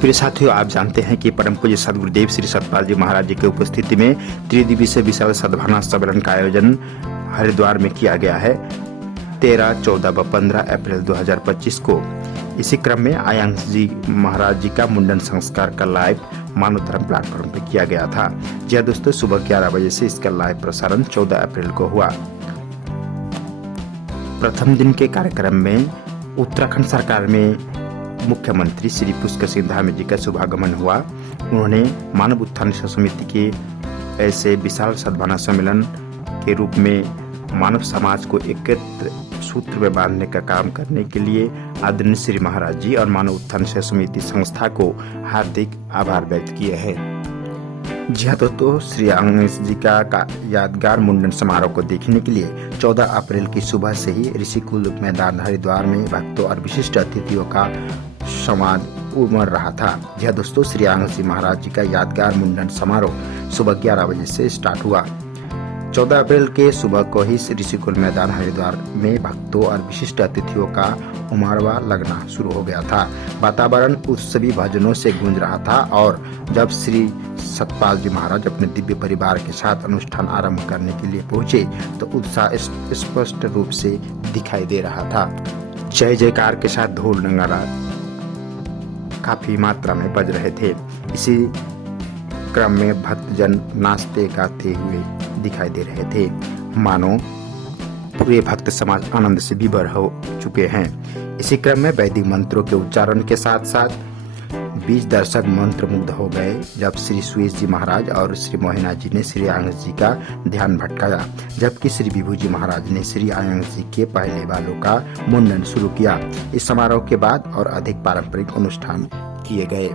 प्रिय साथियों, आप जानते हैं कि परम पूज्य सदगुरुदेव श्री सतपाल जी महाराज जी की उपस्थिति में त्रिदिवसीय विशाल सद्भावना सम्मेलन का आयोजन हरिद्वार में किया गया है 13, 14 व 15 अप्रैल 2025 को। इसी क्रम में आयांश जी महाराज जी का मुंडन संस्कार का लाइव मानव धर्म प्लेटफॉर्म पर किया गया था। जी हाँ दोस्तों, सुबह 11 बजे से इसका लाइव प्रसारण 14 अप्रैल को हुआ। प्रथम दिन के कार्यक्रम में उत्तराखंड सरकार में मुख्यमंत्री श्री पुष्कर सिंह धामी जी का शुभागमन हुआ। उन्होंने मानव उत्थान समिति के ऐसे विशाल सद्भावना सम्मेलन के रूप में मानव समाज को एकत्र सूत्र में बांधने का काम करने के लिए आदरणीय श्री महाराज जी और मानव उत्थान समिति संस्था को हार्दिक आभार व्यक्त किए हैं। जी हाँ दोस्तों, श्री आयांश जी का यादगार मुंडन समारोह को देखने के लिए 14 अप्रैल की सुबह से ही ऋषिकुल मैदान हरिद्वार में भक्तों और विशिष्ट अतिथियों का समाज उमड़ रहा था। जी हाँ दोस्तों, श्री आयांश जी महाराज जी का यादगार मुंडन समारोह सुबह 11 बजे से स्टार्ट हुआ। 14 अप्रैल के सुबह को ही ऋषिकुल मैदान हरिद्वार में भक्तों और विशिष्ट अतिथियों का उमड़वा लगना शुरू हो गया था। वातावरण उत्सवी भजनों से गूंज रहा था और जब श्री सतपाल जी महाराज अपने दिव्य परिवार के साथ अनुष्ठान आरंभ करने के लिए पहुंचे तो उत्साह स्पष्ट रूप से दिखाई दे रहा था। जय जयकार के साथ ढोल नगाड़ा काफी मात्रा में बज रहे थे। इसी क्रम में भक्तजन नाचते गाते हुए दिखाई दे रहे थे, मानो पूरे भक्त समाज आनंद से विभोर हो चुके हैं। इसी क्रम में वैदिक मंत्रों के उच्चारण के साथ साथ 20 दर्शक मंत्रमुग्ध हो गए जब श्री सुरेश जी महाराज और श्री मोहिना जी ने श्री आयांश जी का ध्यान भटकाया, जबकि श्री विभू जी महाराज ने श्री आयांश जी के पहले बालों का मुंडन शुरू किया। इस समारोह के बाद और अधिक पारंपरिक अनुष्ठान किए गए।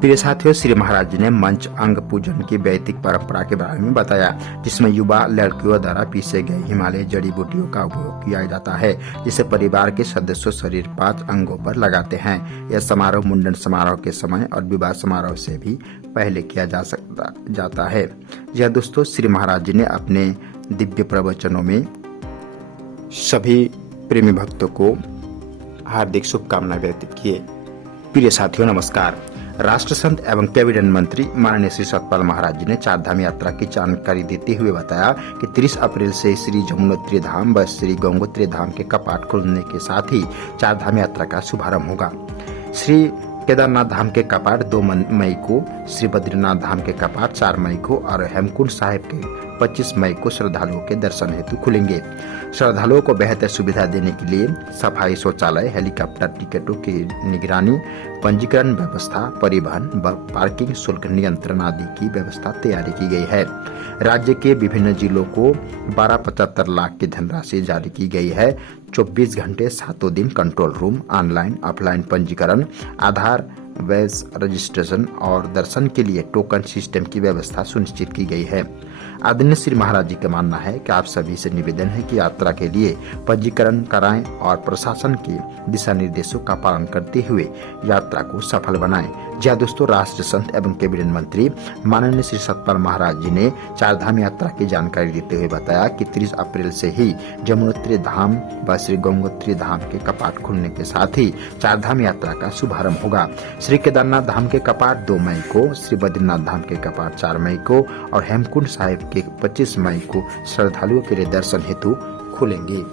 प्रिय साथियों, श्री महाराज जी ने मंच अंग पूजन की वैदिक परंपरा के बारे में बताया, जिसमें युवा लड़कियों द्वारा पीसे गए हिमालय जड़ी बूटियों का उपयोग किया जाता है, जिसे परिवार के सदस्यों शरीर 5 अंगों पर लगाते हैं। यह समारोह मुंडन समारोह के समय और विवाह समारोह से भी पहले किया जाता है। यह दोस्तों, श्री महाराज जी ने अपने दिव्य प्रवचनों में सभी प्रेमी भक्तों को हार्दिक शुभकामनाएं व्यक्त किए। प्रिय साथियों नमस्कार। राष्ट्रसंत एवं कैबिनेट मंत्री माननीय श्री सतपाल महाराज जी ने 4 धाम यात्रा की जानकारी देते हुए बताया कि 30 अप्रैल से श्री यमुनोत्री धाम व श्री गंगोत्री धाम के कपाट खुलने के साथ ही 4 धाम यात्रा का शुभारंभ होगा। श्री केदारनाथ धाम के कपाट 2 मई को, श्री बद्रीनाथ धाम के कपाट 4 मई को और हेमकुंड साहिब के 25 मई को श्रद्धालुओं के दर्शन हेतु खुलेंगे। श्रद्धालुओं को बेहतर सुविधा देने के लिए सफाई शौचालय, हेलीकॉप्टर टिकटों की निगरानी, पंजीकरण व्यवस्था, परिवहन व पार्किंग शुल्क नियंत्रण आदि की व्यवस्था तैयारी की गई है। राज्य के विभिन्न जिलों को 12.75 लाख की धनराशि जारी की गई है। 24 घंटे 7 दिन कंट्रोल रूम, ऑनलाइन ऑफलाइन पंजीकरण, आधार वेस रजिस्ट्रेशन और दर्शन के लिए टोकन सिस्टम की व्यवस्था सुनिश्चित की गई है। आदरणीय श्री महाराज जी का मानना है कि आप सभी से निवेदन है कि यात्रा के लिए पंजीकरण कराएं और प्रशासन के दिशा निर्देशों का पालन करते हुए यात्रा को सफल बनाएं। जी हाँ दोस्तों, राष्ट्र संत एवं कैबिनेट मंत्री माननीय श्री सतपाल महाराज जी ने 4 धाम यात्रा की जानकारी देते हुए बताया कि 30 अप्रैल से ही यमुनोत्री धाम व श्री गंगोत्री धाम के कपाट खुलने के साथ ही 4 धाम यात्रा का शुभारंभ होगा। श्री केदारनाथ धाम के कपाट 2 मई को, श्री बद्रीनाथ धाम के कपाट 4 मई को और हेमकुंड साहिब के 25 मई को श्रद्धालुओं के लिए दर्शन हेतु खुलेंगे।